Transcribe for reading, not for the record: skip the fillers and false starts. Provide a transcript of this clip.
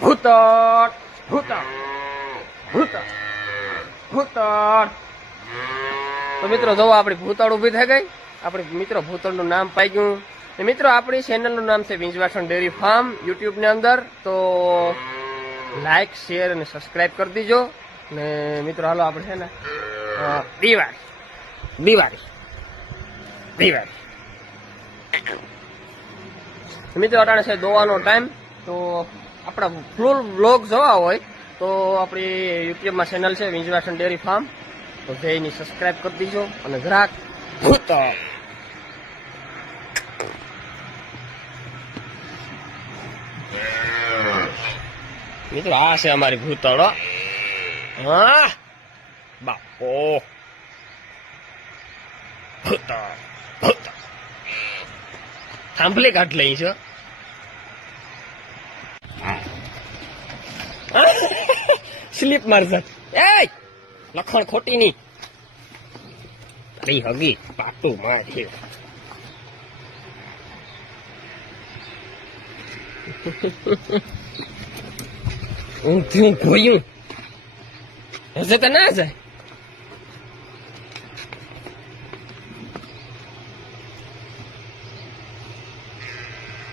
ભૂતળ ભૂતળ ભૂતળ ભૂતળ. તો મિત્રો જોવો આપણી ભૂતળ ઊભી થઈ ગઈ. આપણી મિત્રો ભૂતળનું નામ પાઈ ગયું. મિત્રો આપણી ચેનલનું નામ છે વિંજવાસણ ડેરી ફાર્મ યુટ્યુબની અંદર. તો લાઈક શેર અને સબસ્ક્રાઈબ કરી દીજો. ને મિત્રો હાલો આપણે છે ને દિવાળી દિવાળી દિવાળી મિત્રો અટાણે છે દોવાનો ટાઈમ. તો આપણા ફૂલ બ્લોગ જોવા હોય તો આપણી યુટ્યુબમાં ચેનલ છે વિંજવાસણ ડેરી ફાર્મ. તો જઈને સબસ્ક્રાઈબ કરી દીજો અને ગ્રાહક ભૂતળ. મિત્રો આ છે અમારી ભૂતળો. હા બાપો ભૂતળ ભૂતળ થાંભલી કાઢ લઈ છે. સ્લીપ મારશે એ લખણ ખોટી ની તારી હગી પાટું માર છે. હું ગોયું હશે તો ના જાય.